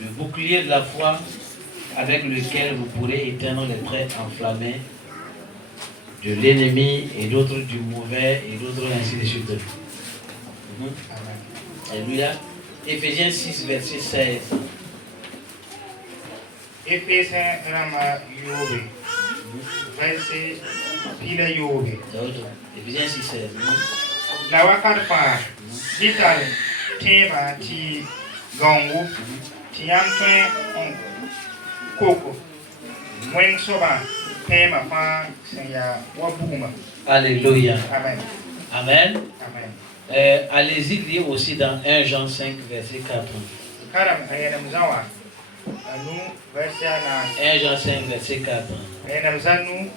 Le bouclier de la foi avec lequel vous pourrez éteindre les traits enflammés de l'ennemi et d'autres du mauvais et d'autres ainsi de suite. Alléluia. Éphésiens 6, verset 16. Éphésiens Rama Yobe. Verset Pila Yobe. Éphésiens 6, 16. La Wakarpa. Vital. Tema Ti Gongo. Tiamtwe Koko. Mwen Soba. Tema Fa Senya Wabuma. Alléluia. Amen. Amen. Amen. Allez-y lire aussi dans 1 Jean 5, verset 4. Karam Ayanam Zawa. Nous, verset 1 Jean 5, verset 4. Ayanam Zanu.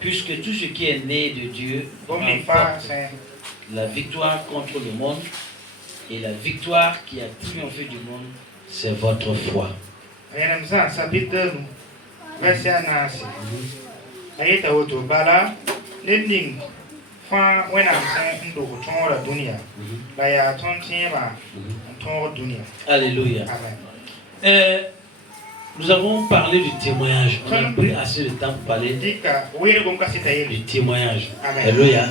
Puisque tout ce qui est né de Dieu Bomni Fa remporte Sen. la victoire contre le monde, et la victoire qui a triomphé du monde, c'est votre foi. Ayanam Zan Sabidanu. Verset 9. Ayeta Oto Bala. Lening. Fa Wenam Sen Ndo Tonra Dunia. Laya Tontiema. Tonra Dunia. Alléluia. Amen. Nous avons parlé du témoignage. On a pris assez de temps pour parler du témoignage. Alléluia.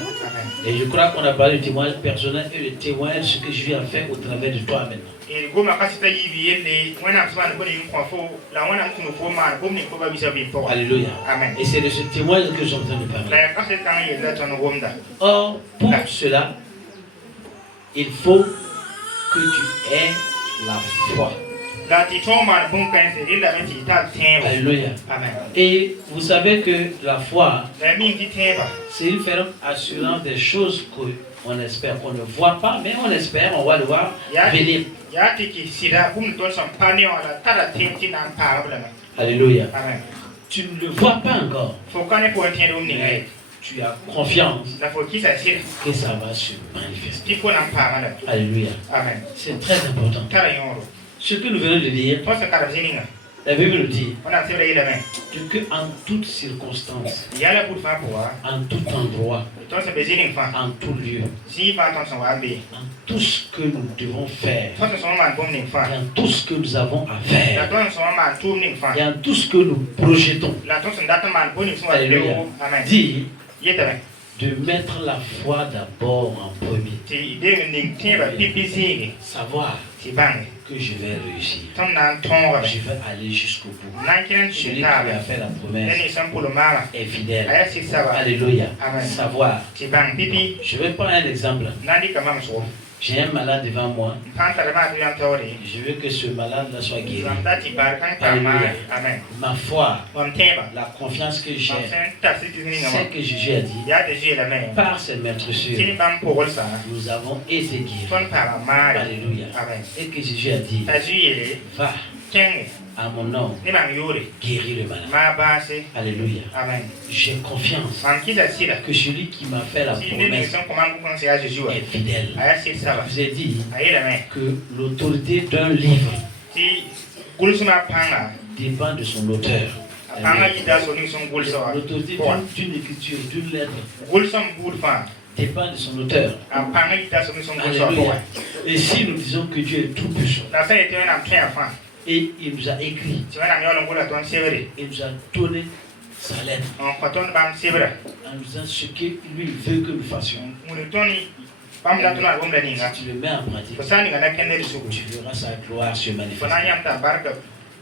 Et je crois qu'on a parlé du témoignage personnel et le témoignage de ce que je viens faire au travers de toi maintenant. Alléluia. Amen. Et c'est de ce témoignage que je suis en train de parler. Or, pour cela, il faut que tu aies la foi. Alléluia. Amen. Et vous savez que la foi, c'est une ferme assurance des choses qu'on espère, qu'on ne voit pas, mais on espère, on va le voir venir. Alléluia. Amen. Tu ne le vois pas encore, mais tu as confiance que ça va se manifester. Alléluia. Amen. C'est très important. Ce que nous venons de dire, la Bible nous dit que en toutes circonstances, en tout endroit, en tout lieu, en tout ce que nous devons faire, et en tout ce que nous avons à faire, et en tout ce que nous projetons, Alléluia, dit de mettre la foi d'abord en premier. Savoir que je vais réussir. Je vais aller jusqu'au bout. Celui qui a fait la promesse est fidèle. Alléluia. Savoir. Je vais prendre un exemple. J'ai un malade devant moi. Je veux que ce malade-là soit guéri. Alléluia. Ma foi, la confiance que j'ai, c'est que Jésus a dit, par ses meurtrissures, nous avons été guéris. Alléluia. Et que Jésus a dit, va à mon nom, guéris le malade. Alléluia. J'ai confiance que celui qui m'a fait la promesse est fidèle. Je vous ai dit que l'autorité d'un livre dépend de son auteur. L'autorité d'une écriture, d'une lettre dépend de son auteur. Alléluia. Et si nous disons que Dieu est tout puissant, et il nous a écrit, il nous a donné sa lettre en nous disant ce qu'il lui veut que nous fassions. Si tu le mets en pratique, tu verras sa gloire se manifester.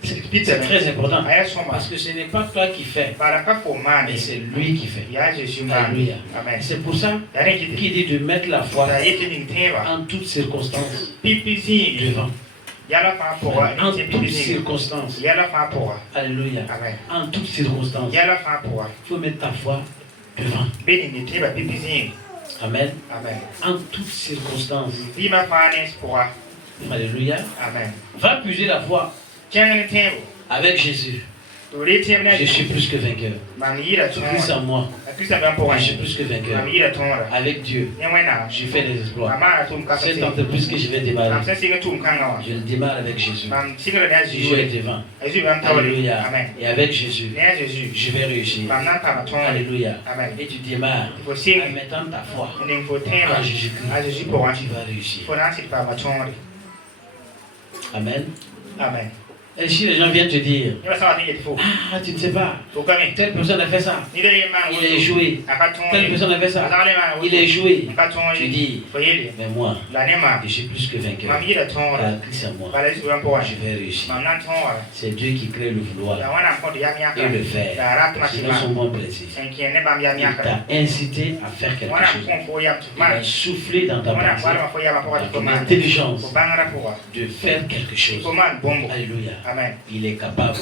C'est très important parce que ce n'est pas toi qui fais, mais c'est lui qui fait. Alléluia. C'est pour ça qu'il dit de mettre la foi en toutes circonstances devant. En toutes circonstances. Alléluia. En toutes circonstances. Il faut mettre ta foi devant. Amen. En toutes circonstances. Alléluia. Va puiser la foi avec Jésus. Je suis plus que vainqueur. Plus en moi. Je suis plus que vainqueur. Avec Dieu, je fais des exploits. Cette entreprise que je vais démarrer, je le démarre avec Jésus. Jésus est devant. Alléluia. Et avec Jésus, je vais réussir. Alléluia. Et tu démarres en mettant ta foi en Jésus-Christ. Tu vas réussir. Amen. Amen. Et si les gens viennent te dire, ah, tu ne sais pas, telle personne a fait ça, il est joué, telle personne a fait ça, il est joué, tu dis, mais moi, je suis plus que vainqueur, Christ en moi, je vais réussir. C'est Dieu qui crée le vouloir et le faire, sinon son bon plaisir. Il t'a incité à faire quelque chose, il a soufflé dans ta pensée, dans ton intelligence, de faire quelque chose. Alléluia. Amen. Il est capable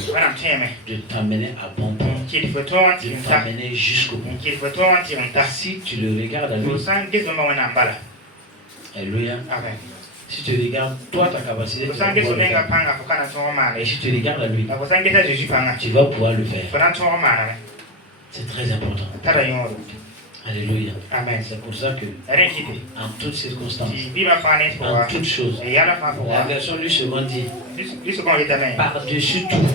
de t'amener à bon port, de t'amener jusqu'au bout. Si tu le regardes à lui, alléluia. Amen. Si tu regardes toi ta capacité de faire bon port, et si tu regardes à lui, tu vas pouvoir le faire. C'est très important. Alléluia. Amen. C'est pour ça que, en toutes circonstances, en toutes choses, la version du second dit, par-dessus tout,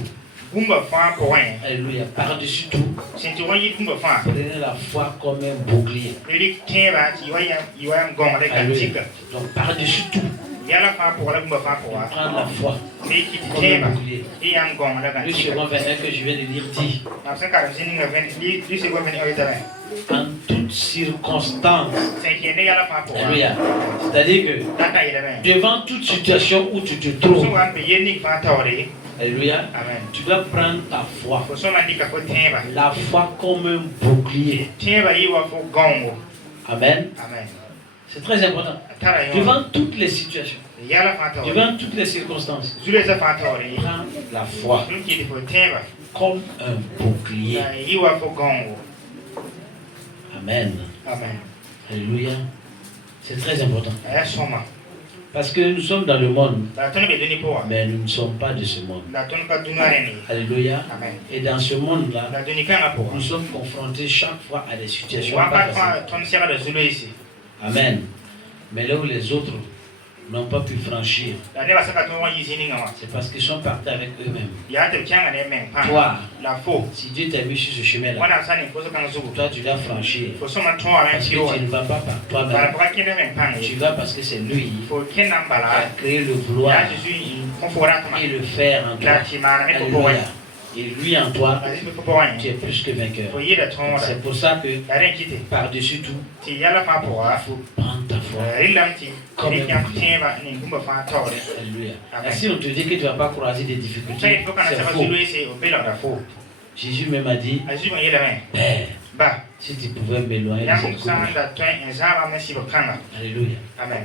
alléluia, par-dessus tout, prenez la foi comme un bouclier. Alléluia. Donc par-dessus tout, prendre la foi comme un bouclier. Le second verset que je viens de lire dit, en toutes circonstances, alléluia. C'est-à-dire que devant toute situation où tu te trouves, alléluia, tu dois prendre ta foi, la foi comme un bouclier. Amen. C'est très important. Devant toutes les situations, devant toutes les circonstances, prends la foi comme un bouclier. Amen. Alléluia. C'est très important. Parce que nous sommes dans le monde, mais nous ne sommes pas de ce monde. Alléluia. Et dans ce monde-là, nous sommes confrontés chaque fois à des situations pas faciles. Amen. Mais là où les autres n'ont pas pu franchir, c'est parce qu'ils sont partis avec eux-mêmes. Toi, si Dieu t'a mis sur ce chemin-là, toi tu dois franchir. Parce que tu ne vas pas par toi-même. Tu vas parce que c'est lui qui a créé le vouloir et le faire en toi. Alléluia. Et lui en toi, tu es plus que vainqueur. C'est pour ça que par-dessus tout, il faut prendre ta foi comme un bouclier. Alléluia. Et si on te dit que tu ne vas pas croiser des difficultés, c'est faux. Jésus même a dit, Père, si tu pouvais m'éloigner de cette coupe. Alléluia.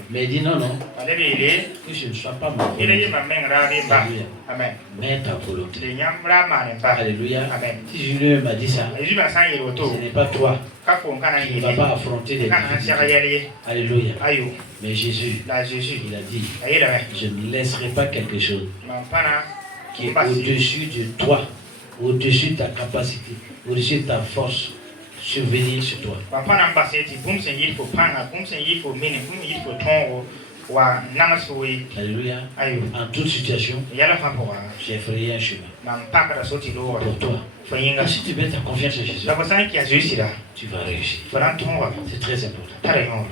Mais il dit non, que je ne sois pas ma volonté. Alléluia. Mais ta volonté. Alléluia. Si Jésus m'a dit ça, ce n'est pas toi qui ne vas pas affronter des difficultés. Alléluia. Mais Jésus, il a dit, je ne laisserai pas quelque chose qui est au-dessus de toi, au-dessus de ta capacité, au-dessus de ta force, survenir sur toi. Alléluia. En toute situation, j'ai frayé un chemin pour toi. Et si tu mets ta confiance en Jésus, tu vas réussir. C'est très important.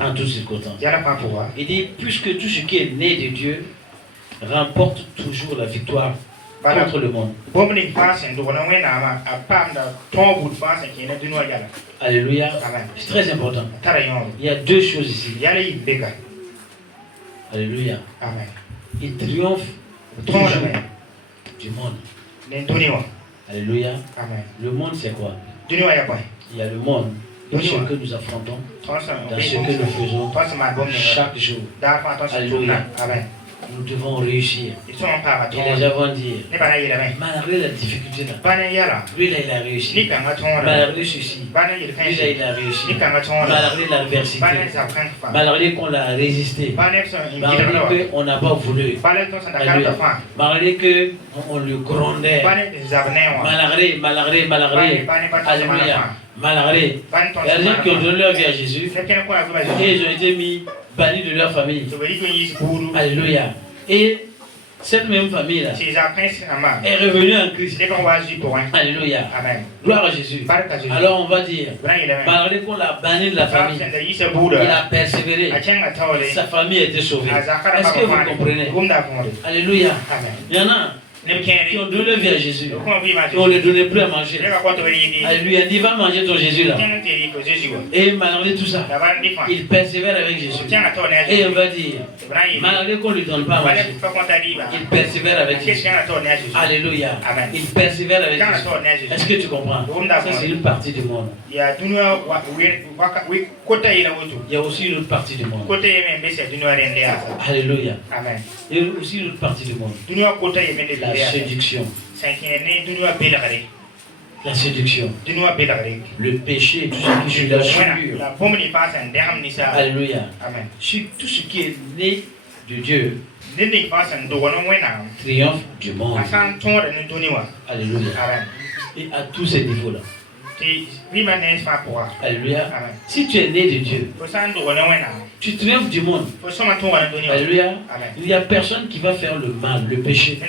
En toutes circonstances. Il dit, puisque tout ce qui est né de Dieu remporte toujours la victoire contre le monde. Alléluia. C'est très important. Il y a deux choses ici. Alléluia. Il triomphe toujours du monde. Alléluia. Le monde, c'est quoi? Il y a le monde, dans ce que nous affrontons, dans ce que nous faisons chaque jour. Alléluia. Nous devons réussir. Et les gens vont dire, malgré la difficulté là, lui là il a réussi. Malgré ceci, lui là il a réussi. Malgré l'adversité, malgré qu'on l'a résisté, malgré qu'on n'a pas voulu, malgré qu'on le grondait, malgré, alléluia, malgré. Il y a des gens qui ont donné leur vie à Jésus et ils ont été bannis de leur famille. Alléluia. Et cette même famille-là est revenue en Christ. Alléluia. Amen. Gloire à Jésus. Alors on va dire, malgré qu'on l'a banni de la famille, il a persévéré. Sa famille a été sauvée. Est-ce que vous comprenez? Alléluia. Il y en a qui ont donné vie à Jésus. Et on ne les donnait plus à manger. Alléluia. Il dit, va manger ton Jésus là. Et malgré tout ça, il persévère avec Jésus. Et on va dire, malgré qu'on ne lui donne pas à manger, il persévère avec Jésus. Alléluia. Il persévère avec Jésus. Est-ce que tu comprends? Ça, c'est une partie du monde. Il y a aussi une autre partie du monde. Alléluia. Il y a aussi une autre partie du monde. La séduction. La séduction. Le péché, tout ce qui est la souillure. Alléluia. Tout ce qui est né de Dieu triomphe du monde. Alléluia. Et à tous ces niveaux-là. Alléluia. Si tu es né de Dieu, tu triomphes du monde. Alléluia. Il n'y a personne qui va faire le mal, le péché.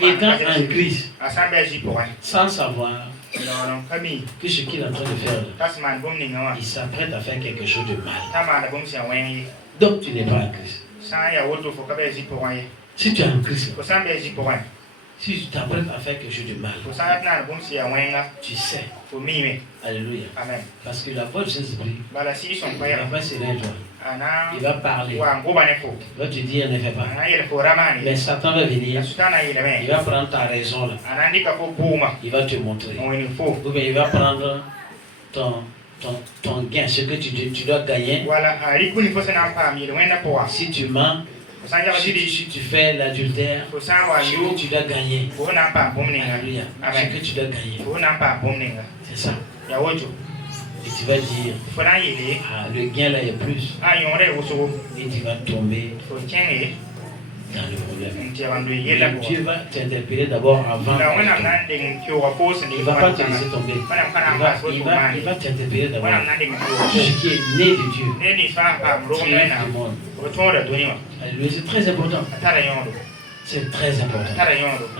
Étant en Christ, sans savoir que ce qu'il est en train de faire là, il s'apprête à faire quelque chose de mal. Donc tu n'es pas en Christ. Si tu es en Christ, si tu t'apprêtes à faire quelque chose de mal, tu sais. Alléluia. Amen. Parce que la voix de Jésus-Christ, il va se lever toi. Il va parler. Il va te dire ne fais pas. Mais Satan va venir. Il va prendre ta raison là. Il va te montrer. Ou bien il va prendre ton gain, ce que tu dois gagner. Si tu mens, si tu fais l'adultère, ce que tu dois gagner. Alléluia. Ce que tu dois gagner. C'est ça. Et tu vas dire, le gain là est plus. Et tu vas tomber dans le problème. Dieu va t'interpeller d'abord avant. Il ne va pas te laisser tomber. Il va t'interpeller d'abord. Tout ce qui est né de Dieu, triomphe du monde. Alléluia, c'est très important. C'est très important.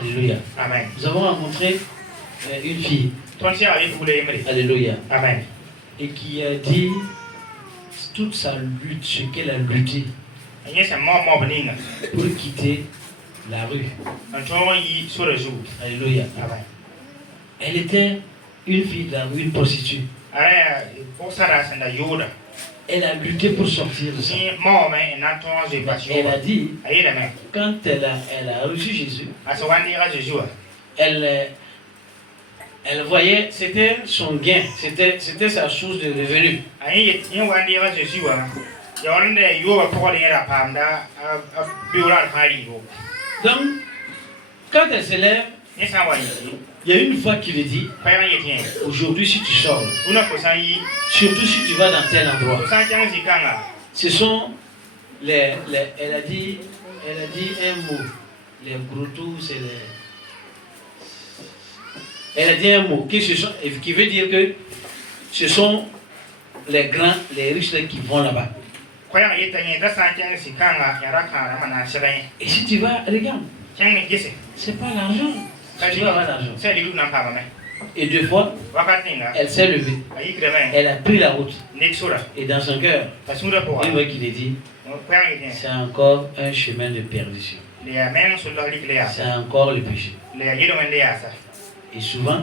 Alléluia. Amen. Nous avons rencontré une fille. Alléluia. Amen. Et qui a dit toute sa lutte, ce qu'elle a lutté pour quitter la rue. Alléluia. Elle était une fille de la rue, une prostituée. Elle a lutté pour sortir de ça. Elle a dit, quand elle a reçu Jésus, elle voyait, c'était son gain, c'était sa source de revenus. Donc, quand elle se lève, il y a une voix qui lui dit, aujourd'hui si tu sors, surtout si tu vas dans tel endroit, ce sont elle a dit un mot, les broutous, c'est les... Elle a dit un mot qui veut dire que ce sont les grands, les riches qui vont là-bas. Et si tu vas, regarde, c'est pas l'argent. Tu vas avoir l'argent. Et deux fois, elle s'est levée. Elle a pris la route. Et dans son cœur, il voit qu'il est dit, c'est encore un chemin de perdition. C'est encore le péché. Et souvent,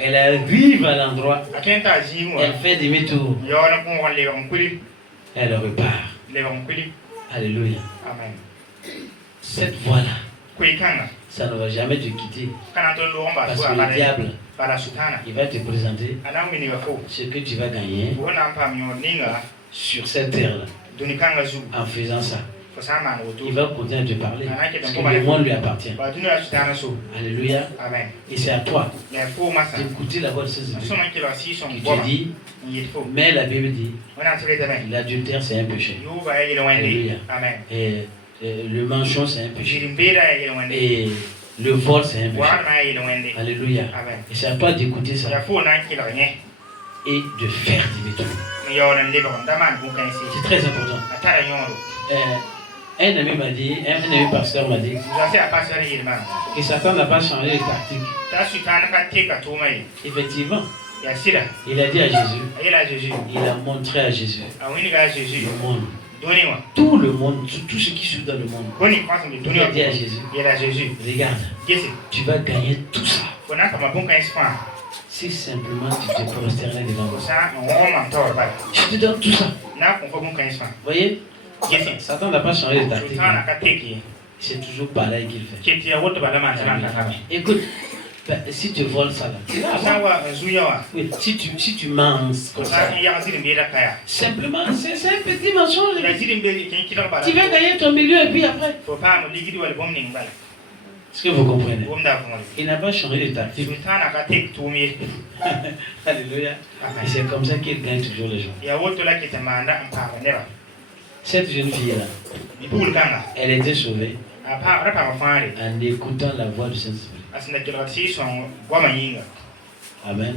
elle arrive à l'endroit, elle fait demi-tour, elle repart. Alléluia. Cette voie-là, ça ne va jamais te quitter. Parce que le diable, il va te présenter ce que tu vas gagner sur cette terre-là en faisant ça. Il va continuer de te parler parce que le monde lui appartient. Alléluia. Et c'est à toi d'écouter la voix de ses esprits qui te dit, mais la Bible dit, l'adultère c'est un péché. Alléluia. Et le mensonge c'est un péché. Et le vol c'est un péché. Alléluia. Et c'est à toi d'écouter ça et de faire demi-tour. C'est très important. Un ami m'a dit, un ami pasteur m'a dit que Satan n'a pas changé de tactique. Effectivement, il a dit à Jésus, il a montré à Jésus le monde. Tout le monde, tout ce qui suit dans le monde. Il a dit à Jésus, regarde, tu vas gagner tout ça si simplement tu te prosternes devant moi. Je te donne tout ça. Vous voyez, Satan n'a pas changé de tactique. C'est toujours pareil qu'il fait. Écoute, si tu voles ça là, oui, si tu manges comme ça, simplement, c'est un petit mensonge. Tu vas gagner ton milieu et puis après. Est-ce que vous comprenez? Il n'a pas changé de tactique. Alléluia. Et c'est comme ça qu'il gagne toujours les gens. Cette jeune fille-là, elle était sauvée en écoutant la voix du Saint-Esprit. Amen.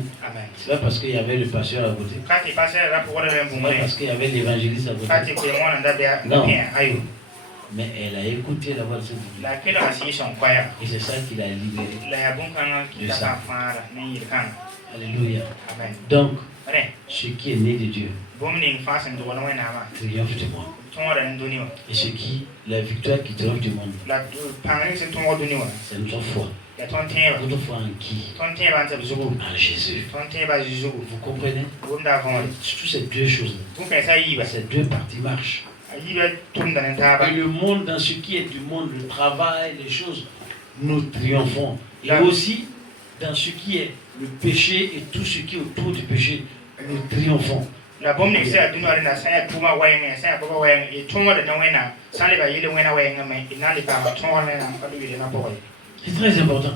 C'est pas parce qu'il y avait le pasteur à côté. C'est pas parce qu'il y avait l'évangéliste à côté. Non. Mais elle a écouté la voix de Saint-Esprit. Et c'est ça qui l'a libérée de ça. Alléluia. Donc, ce qui est né de Dieu triomphe de moi. Et ce qui, la victoire qui triomphe du monde, c'est notre foi. Notre foi en qui? En Jésus. Vous comprenez? Toutes ces deux choses-là, ces deux parties marchent. Et le monde, dans ce qui est du monde, le travail, les choses, nous triomphons. Et aussi, dans ce qui est le péché et tout ce qui est autour du péché, nous triomphons. C'est très important.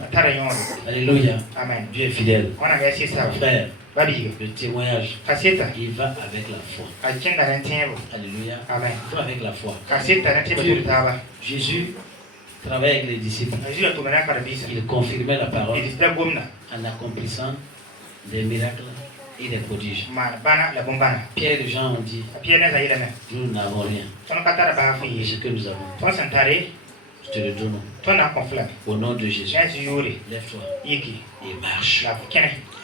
Alléluia. Amen. Dieu est fidèle. Frère, le témoignage, il va avec la foi. Alléluia. Amen. Il va avec la foi. Jésus travaillait avec les disciples. Il confirmait la parole en accomplissant des miracles et des prodiges. Pierre et Jean ont dit, nous n'avons rien. Et ce que nous avons, je te le donne. Au nom de Jésus, lève-toi et marche.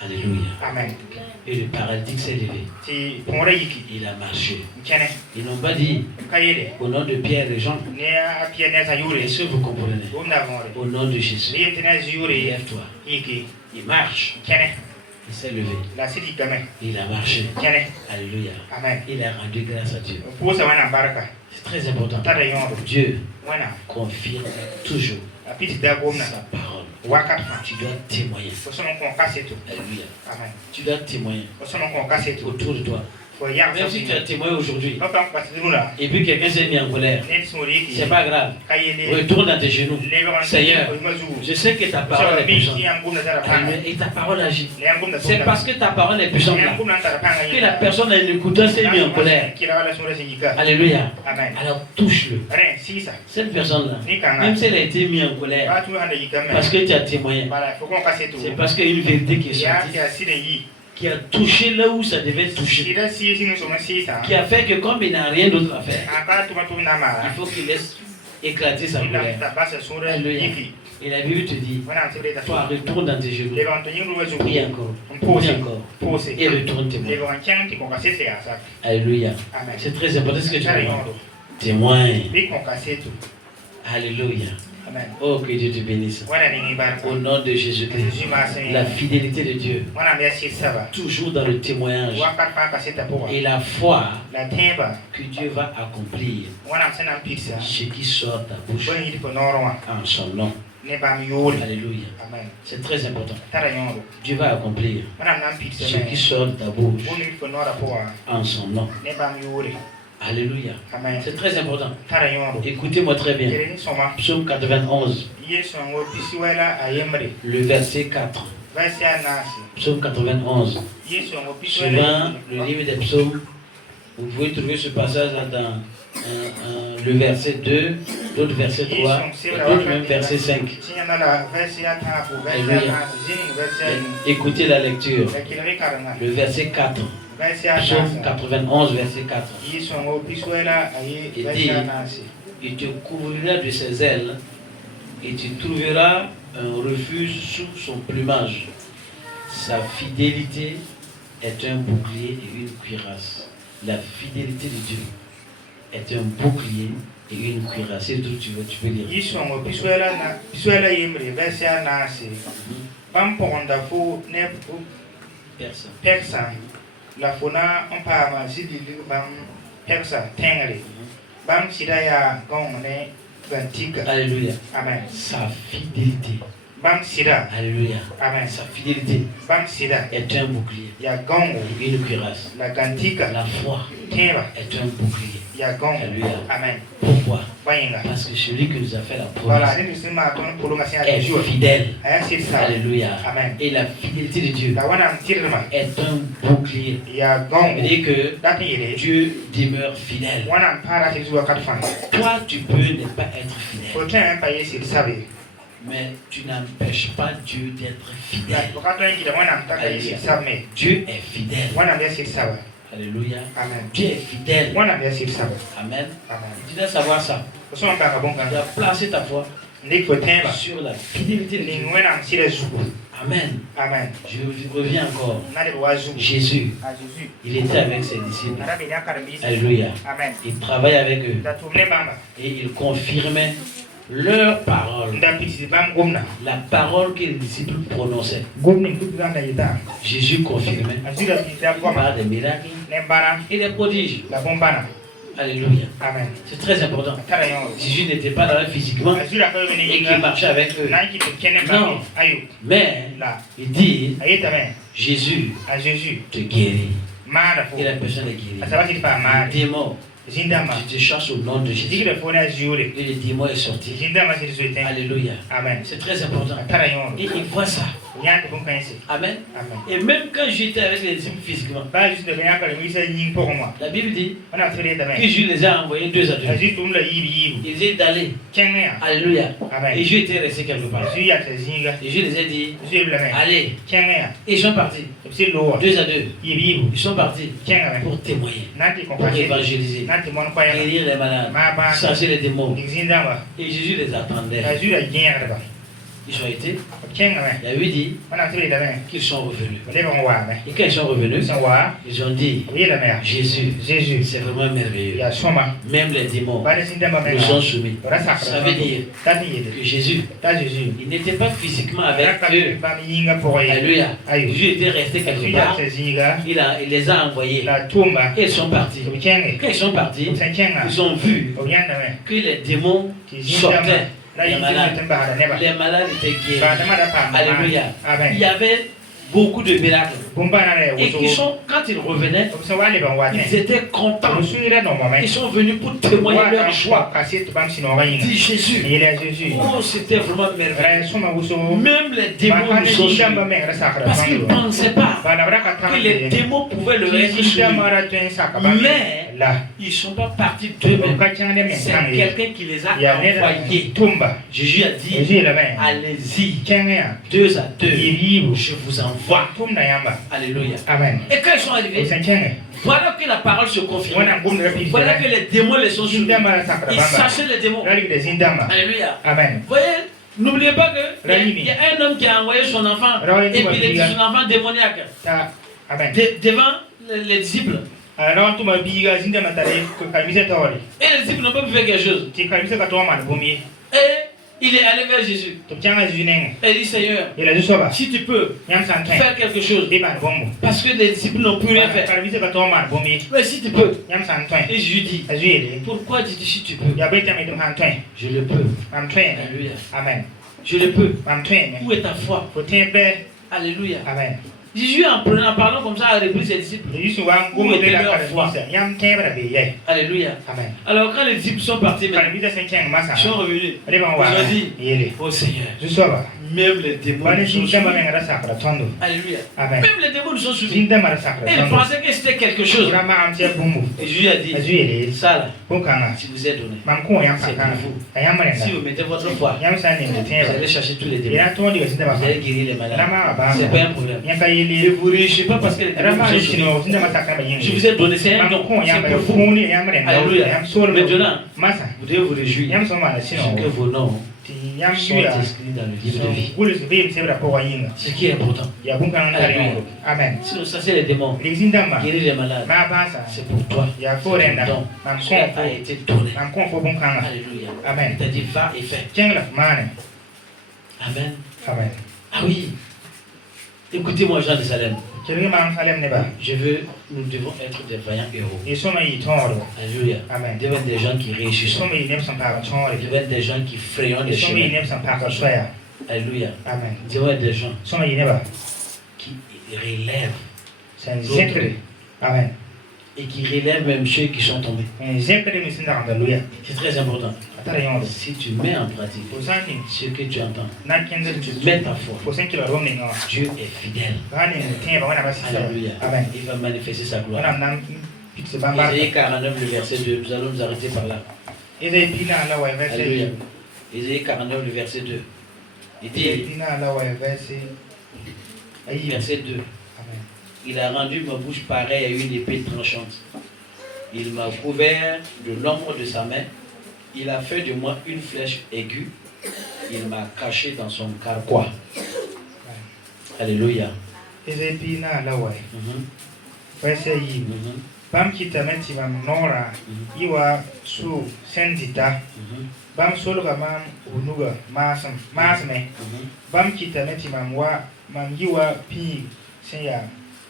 Alléluia. Amen. Et le paralytique s'est levé. Il a marché. Ils n'ont pas dit au nom de Pierre et Jean. Est-ce que vous comprenez? Au nom de Jésus, lève-toi. Il marche. Il s'est levé. Il a marché. Alléluia. Amen. Il a rendu grâce à Dieu. C'est très important. Dieu confirme toujours sa parole. Tu dois témoigner. Alléluia. Amen. Tu dois témoigner autour de toi. Même si tu as témoigné aujourd'hui et puis quelqu'un s'est mis en colère, c'est pas grave. Retourne dans tes genoux. Seigneur, je sais que ta parole est puissante. Et ta parole agit. C'est parce que ta parole est puissante là que la personne en écoutant s'est mise en colère. Alléluia. Alors touche-le. Cette personne là, même si elle a été mise en colère parce que tu as témoigné, c'est parce qu'il y a une vérité qui est sortie, qui a touché là où ça devait toucher, qui a fait que comme il n'a rien d'autre à faire, il faut qu'il laisse éclater sa colère. Alléluia. Et la Bible te dit, toi retourne dans tes genoux, prie encore, et retourne témoin. Alléluia. C'est très important ce que tu dis. Témoin. Alléluia. Amen. Oh, que Dieu te bénisse. Au nom de Jésus-Christ, la fidélité de Dieu, toujours dans le témoignage, et la foi que Dieu va accomplir ce qui sort de ta bouche en son nom. Alléluia. C'est très important. Dieu va accomplir ce qui sort de ta bouche en son nom. Alléluia. C'est très important. Écoutez-moi très bien. Psaume 91. Le verset 4. Psaume 91. Souvent, le livre des psaumes, vous pouvez trouver ce passage là dans le verset 2, d'autres verset 3, d'autres même verset 5. Alléluia. Écoutez la lecture. Le verset 4. Psaume 91, verset 4. Il dit, il te couvrira de ses ailes et tu trouveras un refuge sous son plumage. Sa fidélité est un bouclier et une cuirasse. La fidélité de Dieu est un bouclier et une cuirasse. C'est tout tu peux lire. Persa. La fona on pa ma zili bam persa tengri. Bam sidaya gongone gantiga. Alléluia. Amen. Sa fidélité. Bam sida. Alléluia. Amen. Sa fidélité Bam sida est un bouclier. Ya gongo Et une cuirasse. la gantiga. La foi Teba est un bouclier. ya gongo. Alléluia. Amen. Pourquoi? Bayinga. Parce que celui qui nous a fait la Voilà, promesse ni sima ton prolongation est jour. fidèle. Alléluia. Alléluia. Amen. Et la fidélité de Dieu La wana mtirma est un bouclier. ya Ça gongo. veut dire que Dati yele. Dieu demeure fidèle. Wana mpara ti zuwa katfan. Toi, tu peux ne pas être fidèle, Faut un payer s'il savait. mais tu n'empêches pas Dieu d'être fidèle. Alléluia. Dieu est fidèle. Alléluia. Amen. Dieu est fidèle. Amen. Amen. Amen. Tu dois savoir ça. Tu dois placer ta foi sur la fidélité de Dieu. Amen. Amen. Je reviens encore. Jésus, il était avec ses disciples. Alléluia. Amen. Il travaillait avec eux et il confirmait leur parole. La parole que les disciples prononçaient. Jésus confirmait par des miracles et des prodiges. Alléluia. Amen. C'est très important. Jésus n'était pas là physiquement et qu'il marchait avec eux. Non. Mais il dit, Jésus te guérit. Et la personne est guérie. Le démon, je te chasse au nom de Jésus. Et le démon est sorti. Alléluia. Amen. C'est très important. Et il voit ça. Amen. Et même quand j'étais avec les disciples physiquement, la Bible dit que Jésus les a envoyés 2 à 2. Ils disaient d'aller. Alléluia. Et Jésus était resté quelque part. Et Jésus les a dit, allez. Et ils sont partis. 2 à 2. Ils sont partis pour témoigner, pour évangéliser, guérir les malades, chasser les démons. Et Jésus les attendait. Ils ont été. Il a eu dit qu'ils sont revenus. Et quand ils sont revenus, ils ont dit, Jésus, c'est vraiment merveilleux. Même les démons nous sont soumis. Ça veut dire que Jésus, il n'était pas physiquement avec eux. Alléluia. Jésus était resté quelque part. Il les a envoyés. Et ils sont partis. Quand ils sont partis, ils ont vu que les démons sortaient. Les malades étaient guéris. Alléluia. Il y avait beaucoup de miracles. Et quand ils revenaient, ils étaient contents. Ils sont venus pour témoigner leur joie. Dit Jésus. Oh, c'était vraiment merveilleux. Même les démons nous sont soumis. Parce qu'ils ne pensaient pas que les démons pouvaient leur être soumis. Mais ils ne sont pas partis d'eux-mêmes. C'est quelqu'un qui les a envoyés. Jésus a dit, allez-y, 2 à 2, je vous envoie. Alléluia. Amen. Et quand ils sont arrivés, voilà que la parole se confirme. Voilà que les démons les sont soumis. Ils chassaient les démons. Alléluia. Amen. Vous voyez, n'oubliez pas qu'il y a un homme qui a envoyé son enfant et puis il dit son enfant démoniaque devant les disciples. Et les disciples n'ont pas pu faire quelque chose. Et il est allé vers Jésus. Et il dit, Seigneur, si tu peux faire quelque chose, parce que les disciples n'ont pu rien faire. Mais si tu peux. Et Jésus dit, pourquoi dis-tu si tu peux? Je le peux. Alléluia. Amen. Je le peux. Où est ta foi? Alléluia. Amen. Jésus, en parlant comme ça, a repris ses disciples. Où était leur foi? Alléluia. Amen. Alors, quand les disciples sont partis, ils sont revenus. Ils ont dit, oh Seigneur, même les démons nous sont soumis. Alléluia. Amen. Même les démons nous sont soumis. Et ils pensaient que c'était quelque chose. Et Jésus a dit, ça là, si vous êtes donné, c'est pour vous. Si vous mettez votre foi, vous allez chercher tous les démons. Vous allez guérir les malades. C'est pas un problème. Ne vous réjouissez pas parce que les démons vous sont soumis. Je vous ai donné, c'est un don. C'est pour vous. Alléluia. Maintenant, Vous devez vous réjouir que vos noms sont inscrits dans le livre de vie. Ce qui est important. Amen. Sinon, ça c'est les démons. Guérir les malades. C'est pour toi. Cela a été donné. Alléluia. Amen. Il t'a dit va et fais. Amen. Amen. Ah oui. Écoutez-moi, Jean de Salem. Nous devons être des vaillants héros. Alléluia. Amen. Nous devons être des gens qui réussissent. Nous devons être des gens qui frayons les chemins. Alléluia. Amen. Nous devons être des gens qui relèvent. Amen. Et qui relèvent même ceux qui sont tombés. C'est très important. Si tu mets en pratique ce que tu entends, tu mets ta foi, Dieu est fidèle. Alléluia. Amen. Il va manifester sa gloire. Isaïe 49, le verset 2. Nous allons nous arrêter par là. Alléluia. Isaïe 49, le verset 2. Il dit, verset 2. Il a rendu ma bouche pareille à une épée tranchante. Il m'a couvert de l'ombre de sa main. Il a fait de moi une flèche aiguë. Il m'a caché dans son carquois. Alléluia. Bam kita meti mam nora iwa su sendita bam solga mam unuga masme bam kita meti mam yiwa pi senya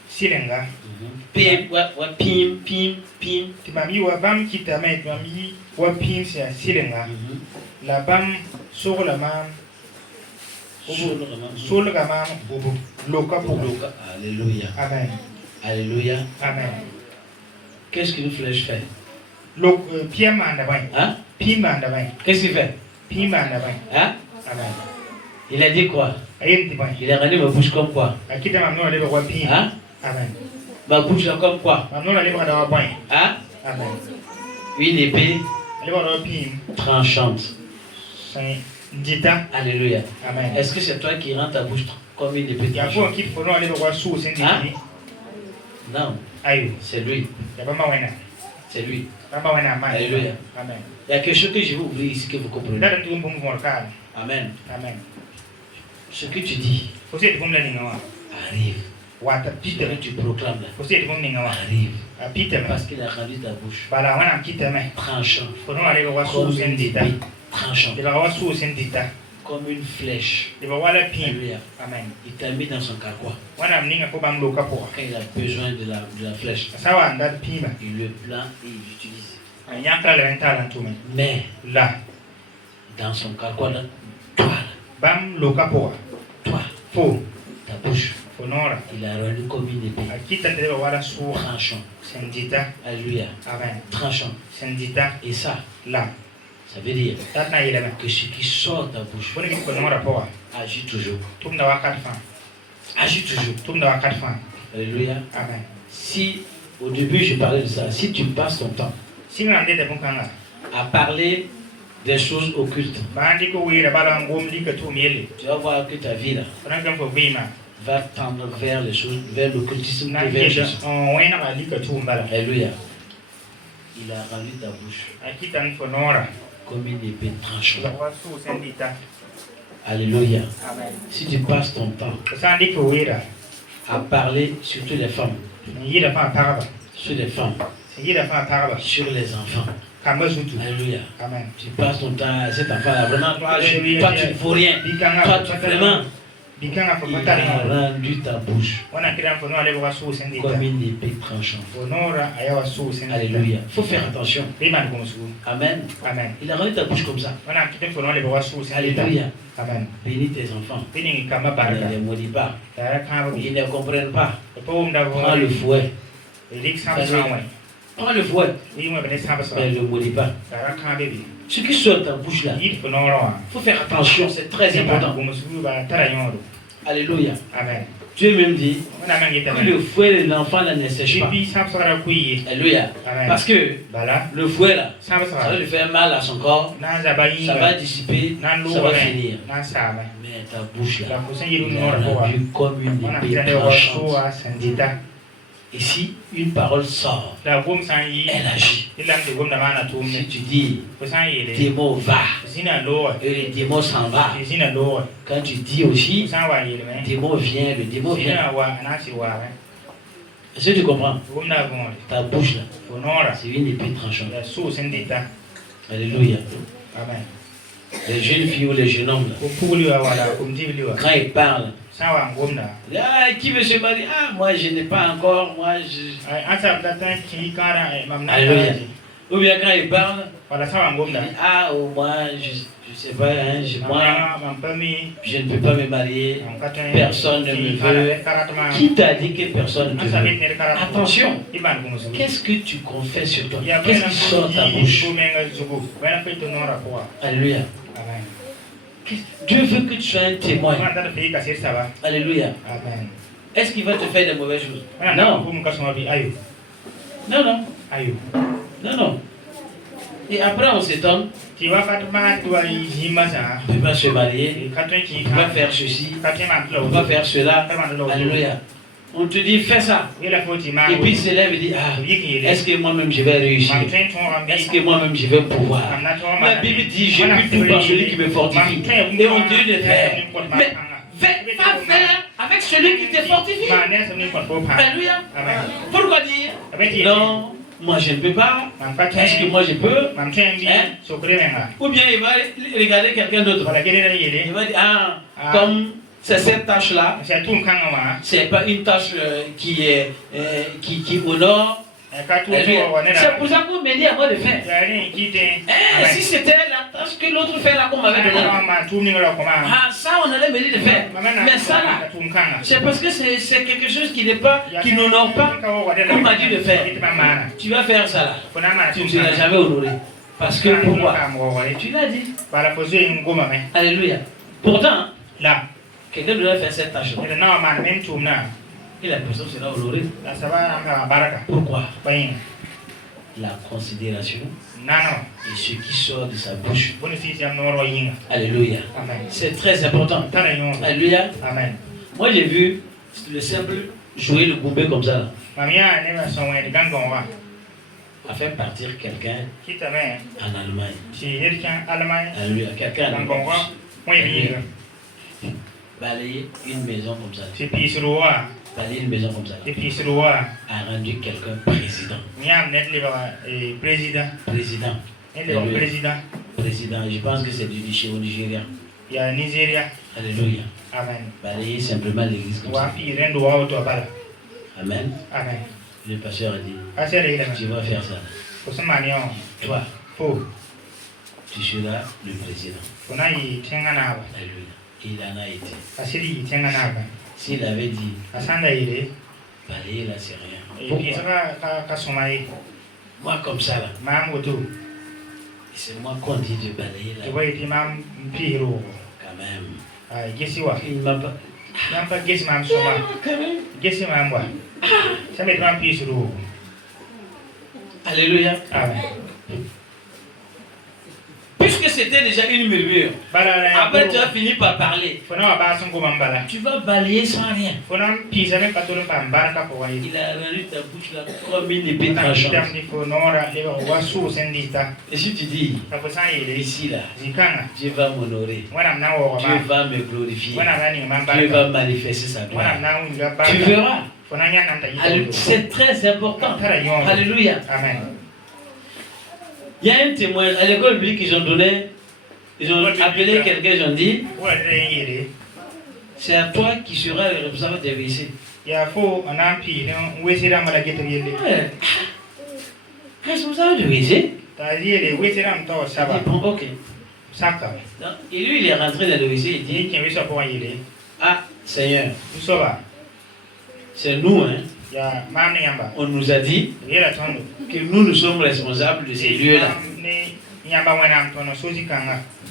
silenga Pim mam yiwa bam kita meti mam yiwa pi senya silenga la bam solga mam bubu loka. Alléluia. Amen. Alléluia. Amen. Qu'est-ce qu'une flèche fait? Hein? Qu'est-ce qu'il fait? Hein? Amen. Il a dit quoi? Il a rendu ma bouche comme quoi? Hein? Amen. Ma bouche là comme quoi? Hein? Amen. Une épée tranchante. Alléluia. Amen. Est-ce que c'est toi qui rends ta bouche comme une épée tranchante? Hein? Non. C'est lui. C'est lui. Alléluia. Amen. Il y a quelque chose que je vais ouvrir ici que vous comprenez. Amen. Amen. Ce que tu dis arrive. Ce que tu proclames là arrive. Parce qu'il a rendu ta bouche tranchant. Comme une épée tranchante. Comme une flèche. Alléluia. Amen. Il t'a mis dans son carquois. Quand il a besoin de la flèche, il le plante et il l'utilise. Mais là, dans son carquois, là, toi, ta bouche, il a rendu comme une épée tranchant. Alléluia. Amen. Tranchant. Et ça, là, ça veut dire que ce qui sort de ta bouche agit toujours. Agit toujours. Alléluia. Amen. Si au début je parlais de ça, si tu passes ton temps à parler des choses occultes, tu vas voir que ta vie là va tendre vers les choses, vers l'occultisme et vers Jésus. Alléluia. Il a rendu ta bouche comme une épée tranchante. Alléluia. Si tu passes ton temps à parler surtout les femmes, sur les femmes, sur les enfants. Alléluia. Amen. Tu passes ton temps à cet enfant-là. Vraiment, toi tu ne vaux rien. Toi, vraiment, il a rendu ta bouche comme une épée tranchante. Alléluia. Il faut faire attention. Amen. Amen. Il a rendu ta bouche comme ça. Alléluia. Amen. Bénis tes enfants. Ne les maudis pas. Ils ne comprennent pas. Prends le fouet. Prends le fouet. Mais ne le maudis pas. Ce qui sort de ta bouche là, il faut faire attention, c'est très important. Alléluia. Amen. Dieu même dit que le fouet de l'enfant ne sèche pas. Alléluia. Parce que le fouet là, ça va lui faire mal à son corps, ça va dissiper, ça va finir. Mais ta bouche là, il a rendu comme une épée tranchante. Et si une parole sort, elle agit. Si tu dis, démon va, et le démon s'en va. Quand tu dis aussi, démon vient, le démon vient. Est-ce que tu comprends? Ta bouche là, c'est une épée tranchante. Alléluia. Amen. Les jeunes filles ou les jeunes hommes, quand ils parlent, qui veut se marier? Ah, moi je n'ai pas encore, moi je... Alléluia. Ou bien quand ils parlent, ah, moi je sais pas, hein, moi je ne peux pas me marier, personne ne me veut. Qui t'a dit que personne ne te veut? Attention, qu'est-ce que tu confesses sur toi? Qu'est-ce qui sort de ta bouche? Alléluia. Dieu veut que tu sois un témoin. Alléluia. Est-ce qu'il va te faire de mauvaises choses? Non. Non, non. Non, non. Et après on s'étonne. Tu ne peux pas se marier. Tu ne peux pas faire ceci. Tu ne peux pas faire cela. Alléluia. On te dit fais ça. Et puis il se lève et dit est-ce que moi-même je vais réussir? Est-ce que moi-même je vais pouvoir? La Bible dit j'ai pu tout par celui qui me fortifie. Et on te dit de faire. Mais va faire avec celui qui te fortifie. Alléluia. Pourquoi dire non? Moi je ne peux pas. Est-ce que moi je peux? Ou bien il va regarder quelqu'un d'autre. Il va dire comme c'est cette tâche-là, c'est pas une tâche qui honore. C'est pour ça qu'on me dit à moi de faire. Si c'était la tâche que l'autre fait là qu'on m'avait donné, ça on allait me dire de faire. Mais ça là, c'est parce que c'est quelque chose qui n'est pas, qui n'honore pas, qu'on m'a dit de faire. Tu vas faire ça là. Tu ne l'as jamais honoré. Parce que pourquoi? Tu l'as dit. Alléluia. Pourtant, là, quelqu'un doit faire cette tâche. Et la personne sera honorée. Pourquoi? La considération et ce qui sort de sa bouche. Alléluia. C'est très important. Alléluia. Amen. Moi j'ai vu le simple jouer le goumbé comme ça. A fait partir quelqu'un en Allemagne. Alléluia. Quelqu'un en Allemagne. Balayer une maison comme ça. Balayer une maison comme ça. A rendu quelqu'un président. Président. Je pense que c'est du chez au Nigeria. Alléluia. Amen. Balayer simplement l'église comme ça. Amen. Amen. Le pasteur a dit, tu vas faire ça. Toi, tu seras le président. Alléluia. Il en a été. S'il avait dit, balayer là c'est rien. Pourquoi? Moi comme ça là. C'est moi qu'on dit de balayer là. Quand même. Il m'a pas. Alléluia. Amen. Puisque c'était déjà une murmure, après tu as fini par parler. Tu vas balayer sans rien. Il a rendu ta bouche là comme une épée tranchante. Et si tu dis, ici là, Dieu va m'honorer, Dieu va me glorifier, Dieu va manifester sa gloire, tu verras. C'est très important. Alléluia. Amen. Il y a un témoin à l'école biblique qu'ils ont donné, ils ont appelé quelqu'un, ils ont dit c'est à toi qui seras le responsable des WC. Responsable de WC? Bon, ok. Et lui, il est rentré dans le WC, il dit ah, Seigneur, c'est nous, hein. On nous a dit que nous sommes responsables de ces lieux-là.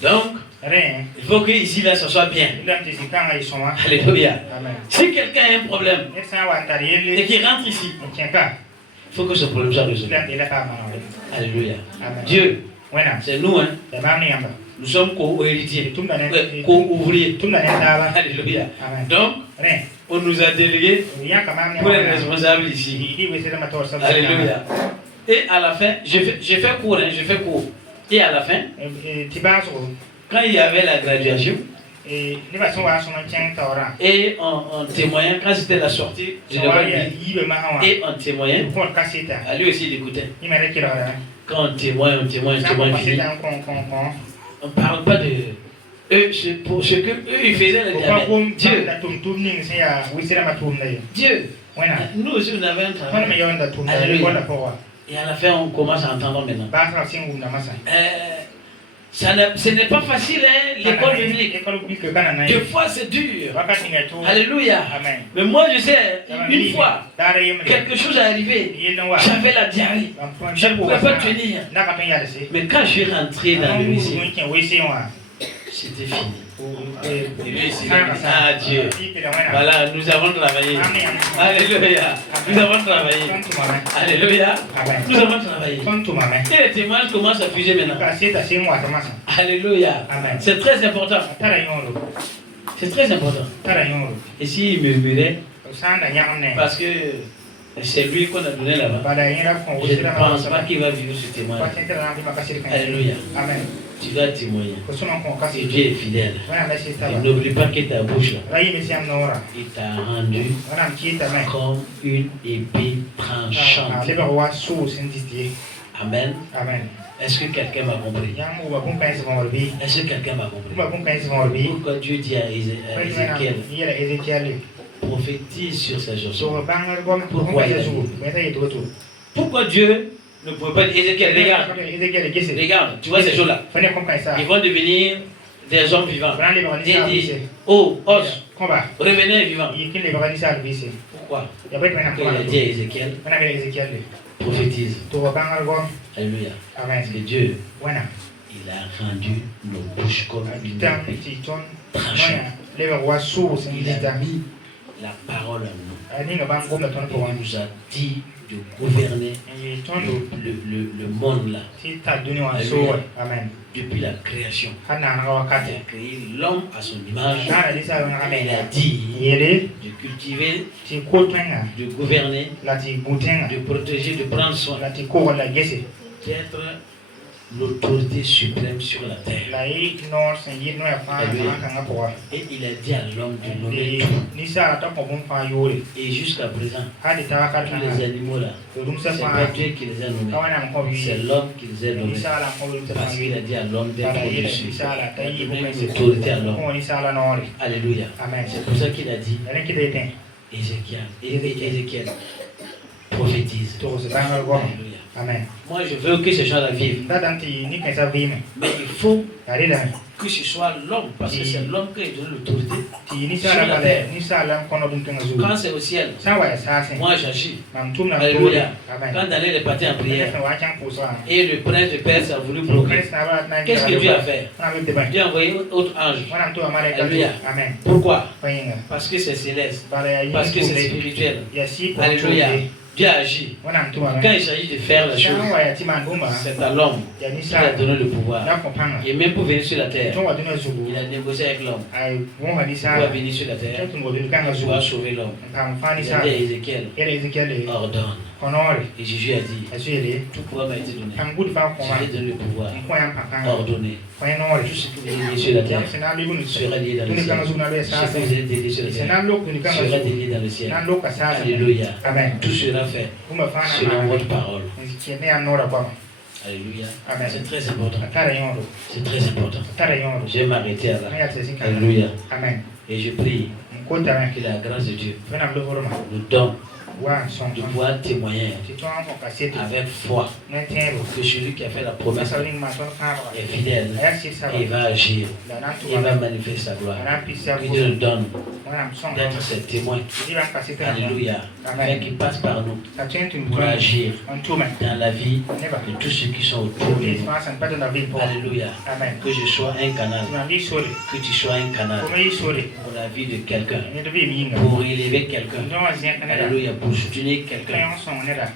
Donc, il faut que ici là ça soit bien. Alléluia. Si quelqu'un a un problème et qu'il rentre ici, il faut que ce problème soit résolu. Alléluia. Dieu, c'est nous, hein. Nous sommes co-héritiers, co-ouvriers. Alléluia. Donc, on nous a délégués pour être responsables ici. Alléluia. Et à la fin, j'ai fait cours. Et à la fin, quand il y avait la graduation, et en témoignant, quand c'était la sortie, et en témoignant, lui aussi il écoutait. Quand on témoigne, on ne parle pas de eux, pour ce que eux ils faisaient le diable. Dieu, nous aussi nous avons un travail. Alléluia. Et à la fin, on commence à entendre maintenant. Ce n'est pas facile, hein, l'école biblique. Des fois, c'est dur. Alléluia. Mais moi, je sais, une fois, quelque chose est arrivé. J'avais la diarrhée. Je ne pouvais pas tenir. Mais quand je suis rentré dans le WC, c'était fini. Ah Dieu. Voilà, nous avons travaillé. Alléluia. Nous avons travaillé. Alléluia. Nous avons travaillé. Et les témoignages commencent à fuser maintenant. Alléluia. C'est très important. C'est très important. Et s'il murmurait, parce que c'est lui qu'on a donné là-bas, je ne pense pas qu'il va vivre ce témoignage. Alléluia. Tu vas témoigner. Et Dieu est fidèle. Et n'oublie pas que ta bouche là, il t'a rendu comme une épée tranchante. Amen. Est-ce que quelqu'un m'a compris? Est-ce que quelqu'un m'a compris? Pourquoi Dieu dit à Ézéchiel, prophétise sur sa chanson? Pourquoi Dieu ne pouvait pas dire Ézéchiel, regarde, tu vois ces choses-là, ils vont devenir des hommes vivants. Il dit, oh, os, revenez vivants. Pourquoi? Il a dit à Ézéchiel, prophétise. Alléluia. Parce que Dieu, il a rendu nos bouches comme une épée tranchante. Il a mis la parole en nous. Il nous a dit de gouverner le monde là. Depuis la création. Il a créé l'homme à son image. Il a dit de cultiver, de gouverner, de protéger, de prendre soin, d'être l'autorité suprême sur la terre. Et il a dit à l'homme de nommer tout. Et jusqu'à présent, tous les animaux là, c'est pas Dieu qui les a nommés, c'est l'homme qui les a nommés. Parce qu'il a dit à l'homme d'être au-dessus. Il a donné une autorité à l'homme. Alléluia. C'est pour ça qu'il a dit, Ézéchiel, prophétise. Alléluia. Moi, je veux que ces gens-là vivent. Mais il faut que ce soit l'homme, parce que c'est l'homme qui donne l'autorité sur la terre. Quand c'est au ciel, moi j'agis. Alléluia. Quand Daniel est parti en prière, et le prince de Perse a voulu bloquer, qu'est-ce que Dieu a fait? Dieu a envoyé autre ange. Alléluia. Pourquoi? Parce que c'est céleste, parce que c'est spirituel. Alléluia. Dieu agit. Quand il s'agit de faire la chose, c'est à l'homme qui a donné le pouvoir. Et même pour venir sur la terre, il a négocié avec l'homme. Pour venir sur la terre, il doit sauver l'homme. Il a dit à Ézéchiel, ordonne. Et Jésus a dit, tout pouvoir m'a été donné. Je vais donner le pouvoir. Ordonner. Tout ce que vous avez lié sur la terre sera lié dans le ciel. Ce que vous avez délié sur la terre sera délié dans le ciel. Alléluia. Tout sera fait selon votre parole. Alléluia. C'est très important. C'est très important. Je vais m'arrêter là. Alléluia. Et je prie que la grâce de Dieu nous donne de pouvoir témoigner avec foi que celui qui a fait la promesse est fidèle et il va agir, il va manifester sa gloire. Que Dieu nous donne d'être ses témoins. Alléluia. Afin qu'il passe par nous pour agir dans la vie de tous ceux qui sont autour de nous. Alléluia. Que je sois un canal, que tu sois un canal pour la vie de quelqu'un, pour élever quelqu'un, alléluia, pour soutenir quelqu'un,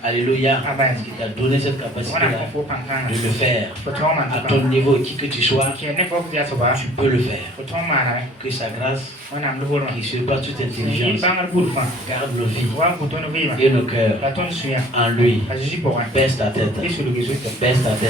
alléluia, qui t'a donné cette capacité-là de le faire à ton niveau, qui que tu sois, tu peux le faire. Que sa grâce, qui surpasse toute intelligence, garde nos vies et nos cœurs en lui. Baisse ta tête. Baisse ta tête.